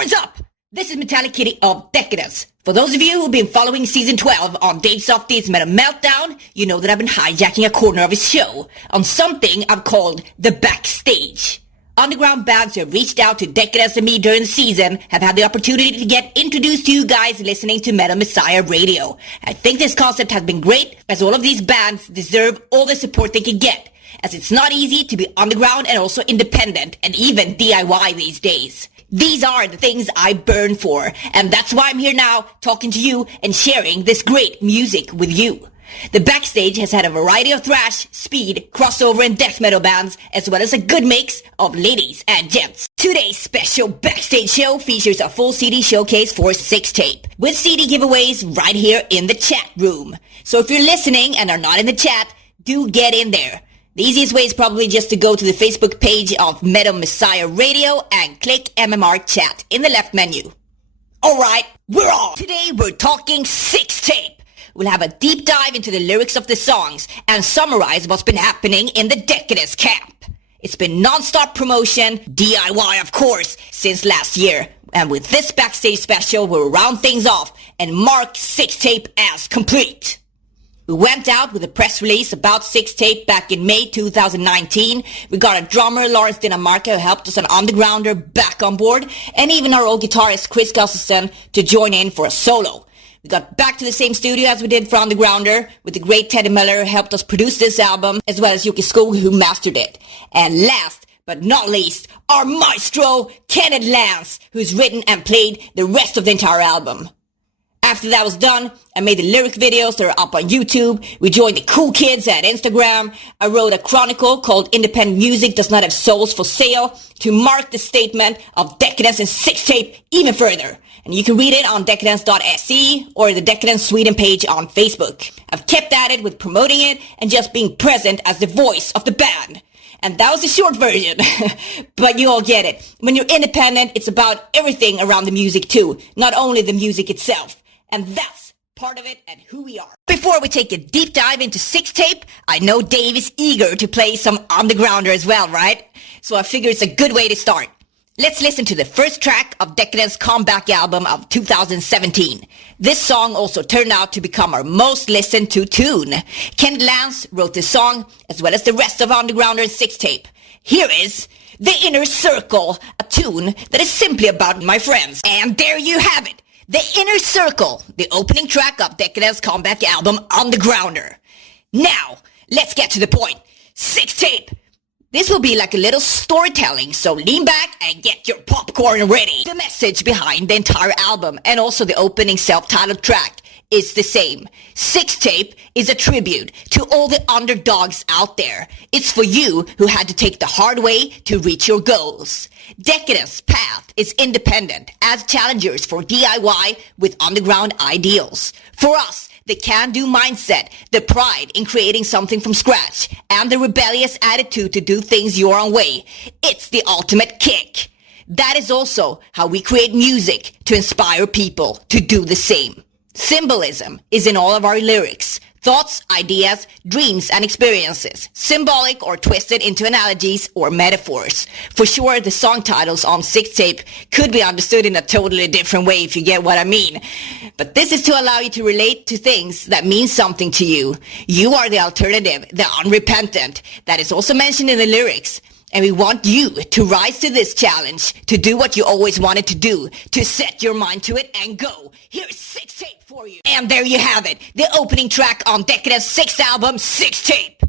What's up? This is Metallic Kitty of Decadence. For those of you who've been following Season 12 on Dave Softees Metal Meltdown, you know that I've been hijacking a corner of his show on something I've called the Backstage. Underground Bands who have reached out to Decadence and me during the season have had the opportunity to get introduced to you guys listening to Metal Messiah Radio. I think this concept has been great, as all of these bands deserve all the support they can get, as it's not easy to be underground and also independent and even DIY these days. These are the things I burn for, and that's why I'm here now talking to you and sharing this great music with you. The Backstage has had a variety of thrash, speed, crossover and death metal bands, as well as a good mix of ladies and gents. Today's special Backstage show features a full CD showcase for 6-tape, with CD giveaways right here in the chat room. So if you're listening and are not in the chat, do get in there. The easiest way is probably just to go to the Facebook page of Metal Messiah Radio and click MMR Chat in the left menu. Alright, we're on! Today we're talking 6-tape. We'll have a deep dive into the lyrics of the songs and summarize what's been happening in the Decadence camp. It's been non-stop promotion, DIY of course, since last year. And with this Backstage special, we'll round things off and mark 6-tape as complete. We went out with a press release about 6-tape back in May 2019. We got a drummer, Lawrence Dinamarca, who helped us, an undergrounder, back on board, and even our old guitarist, Chris Gustafson, to join in for a solo. We got back to the same studio as we did for Undergrounder, with the great Teddy Miller who helped us produce this album, as well as Yuki Skog who mastered it. And last but not least, our maestro, Kenneth Lance, who's written and played the rest of the entire album. After that was done, I made the lyric videos that are up on YouTube. We joined the cool kids at Instagram. I wrote a chronicle called Independent Music Does Not Have Souls for Sale to mark the statement of Decadence and 6-tape even further. And you can read it on decadence.se or the Decadence Sweden page on Facebook. I've kept at it with promoting it and just being present as the voice of the band. And that was the short version, but you all get it. When you're independent, it's about everything around the music too, not only the music itself. And that's part of it and who we are. Before we take a deep dive into 6-tape, I know Dave is eager to play some Undergrounder as well, right? So I figure it's a good way to start. Let's listen to the first track of Decadence comeback album of 2017. This song also turned out to become our most listened to tune. Kenneth Lance wrote this song, as well as the rest of Undergrounder's 6-tape. Here is The Inner Circle, a tune that is simply about my friends. And there you have it. The Inner Circle, the opening track of Decadence comeback album Undergrounder. Now, let's get to the point. 6-tape. This will be like a little storytelling, so lean back and get your popcorn ready. The message behind the entire album and also the opening self-titled track is the same. 6-tape is a tribute to all the underdogs out there. It's for you who had to take the hard way to reach your goals. Decadence path is independent as challengers for DIY with underground ideals. For us, the can-do mindset, the pride in creating something from scratch, and the rebellious attitude to do things your own way. It's the ultimate kick. That is also how we create music to inspire people to do the same. Symbolism is in all of our lyrics. Thoughts, ideas, dreams, and experiences, symbolic or twisted into analogies or metaphors. For sure, the song titles on 6-tape could be understood in a totally different way if you get what I mean. But this is to allow you to relate to things that mean something to you. You are the alternative, the unrepentant. That is also mentioned in the lyrics. And we want you to rise to this challenge, to do what you always wanted to do, to set your mind to it and go. Here's 6-tape for you. And there you have it, the opening track on Decadence 6th album, 6-tape.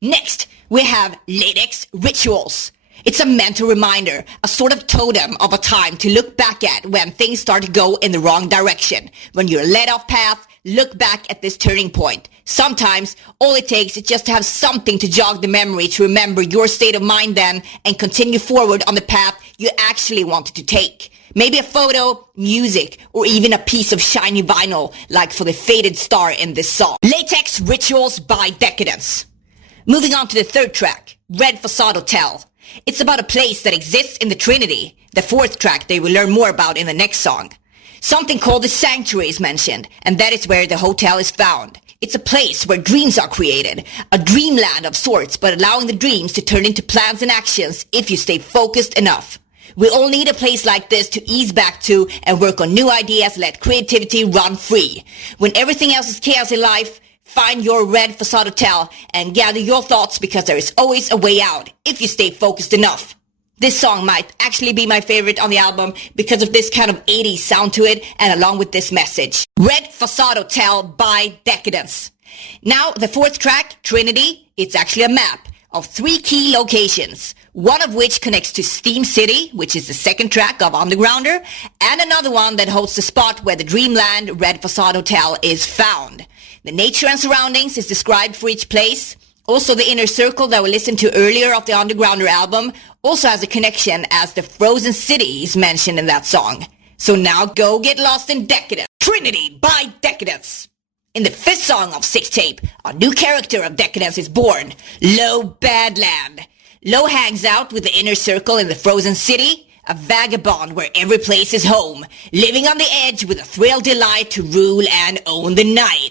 Next, we have Latex Rituals. It's a mental reminder, a sort of totem of a time to look back at when things start to go in the wrong direction. When you're led off path, look back at this turning point. Sometimes, all it takes is just to have something to jog the memory to remember your state of mind then and continue forward on the path you actually wanted to take. Maybe a photo, music, or even a piece of shiny vinyl, like for the faded star in this song. Latex Rituals by Decadence. Moving on to the third track, Red Facade Hotel. It's about a place that exists in the Trinity, the fourth track they will learn more about in the next song. Something called the Sanctuary is mentioned, and that is where the hotel is found. It's a place where dreams are created, a dreamland of sorts, but allowing the dreams to turn into plans and actions if you stay focused enough. We all need a place like this to ease back to and work on new ideas, let creativity run free. When everything else is chaos in life, find your red facade hotel and gather your thoughts, because there is always a way out if you stay focused enough. This song might actually be my favorite on the album because of this kind of 80s sound to it, and along with this message. Red Facade Hotel by Decadence. Now, the fourth track, Trinity, it's actually a map of 3 key locations, one of which connects to Steam City, which is the second track of Undergrounder, and another one that holds the spot where the Dreamland Red Facade Hotel is found. The nature and surroundings is described for each place. Also, the inner circle that we listened to earlier of the Undergrounder album also has a connection, as the frozen city is mentioned in that song. So now go get lost in Decadence. Trinity by Decadence. In the 5th song of 6 tape, a new character of Decadence is born, Low Badland. Low hangs out with the inner circle in the frozen city, a vagabond where every place is home, living on the edge with a thrill delight to rule and own the night.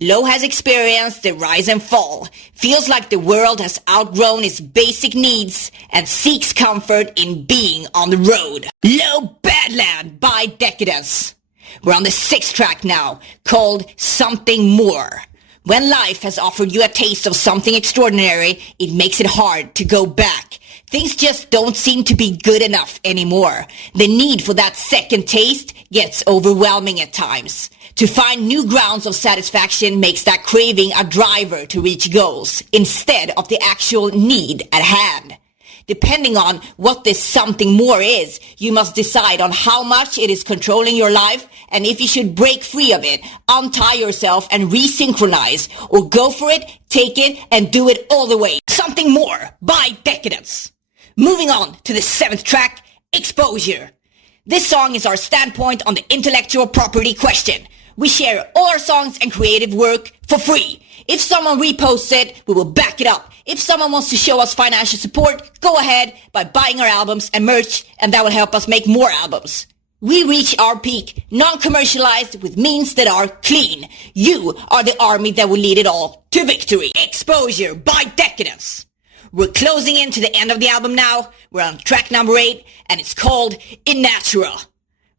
Low has experienced the rise and fall, feels like the world has outgrown its basic needs, and seeks comfort in being on the road. Low Badland by Decadence. We're on the 6th track now, called Something More. When life has offered you a taste of something extraordinary, it makes it hard to go back. Things just don't seem to be good enough anymore. The need for that second taste gets overwhelming at times. To find new grounds of satisfaction makes that craving a driver to reach goals, instead of the actual need at hand. Depending on what this something more is, you must decide on how much it is controlling your life, and if you should break free of it, untie yourself and resynchronize, or go for it, take it, and do it all the way. Something More by Decadence. Moving on to the 7th track, Exposure. This song is our standpoint on the intellectual property question. We share all our songs and creative work for free. If someone reposts it, we will back it up. If someone wants to show us financial support, go ahead by buying our albums and merch, and that will help us make more albums. We reach our peak, non-commercialized, with means that are clean. You are the army that will lead it all to victory. Exposure by Decadence. We're closing in to the end of the album now. We're on track number 8, and it's called Innatural.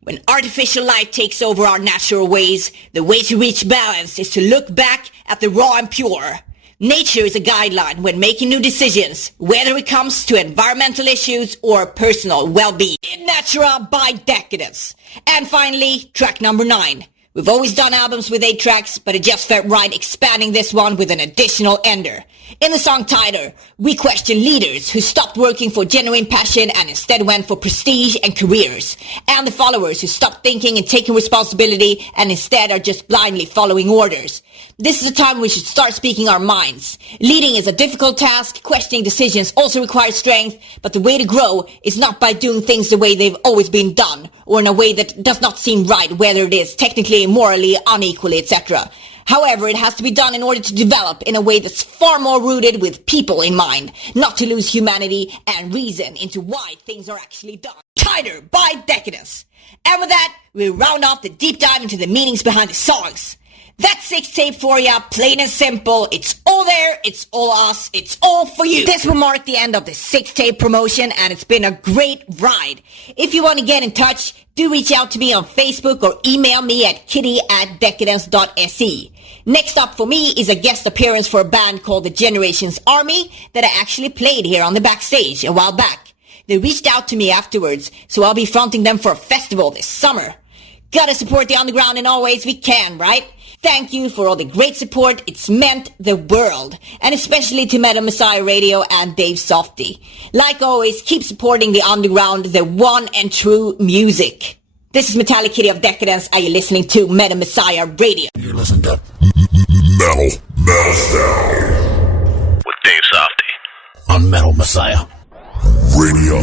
When artificial light takes over our natural ways, the way to reach balance is to look back at the raw and pure. Nature is a guideline when making new decisions, whether it comes to environmental issues or personal well-being. Innatural by Decadence. And finally, track number 9. We've always done albums with 8 tracks, but it just felt right expanding this one with an additional ender. In the song title, we question leaders who stopped working for genuine passion and instead went for prestige and careers, and the followers who stopped thinking and taking responsibility and instead are just blindly following orders. This is a time we should start speaking our minds. Leading is a difficult task, questioning decisions also requires strength, but the way to grow is not by doing things the way they've always been done, or in a way that does not seem right, whether it is technically, morally, unequally, etc. However, it has to be done in order to develop in a way that's far more rooted with people in mind, not to lose humanity and reason into why things are actually done. Tighter by Decadence. And with that, we round off the deep dive into the meanings behind the songs. That's 6 tape for ya, plain and simple. It's all there, it's all us, it's all for you. This will mark the end of the 6 tape promotion, and it's been a great ride. If you want to get in touch, do reach out to me on Facebook or email me at kitty@decadence.se. Next up for me is a guest appearance for a band called the Generations Army that I actually played here on the Backstage a while back. They reached out to me afterwards, so I'll be fronting them for a festival this summer. Gotta support the underground in all ways we can, right? Thank you for all the great support. It's meant the world. And especially to Metal Messiah Radio and Dave Softee. Like always, keep supporting the underground, the one and true music. This is Metallic Kitty of Decadence, and you're listening to Metal Messiah Radio. You're listening to Metal Meltdown with Dave Softee on Metal Messiah Radio.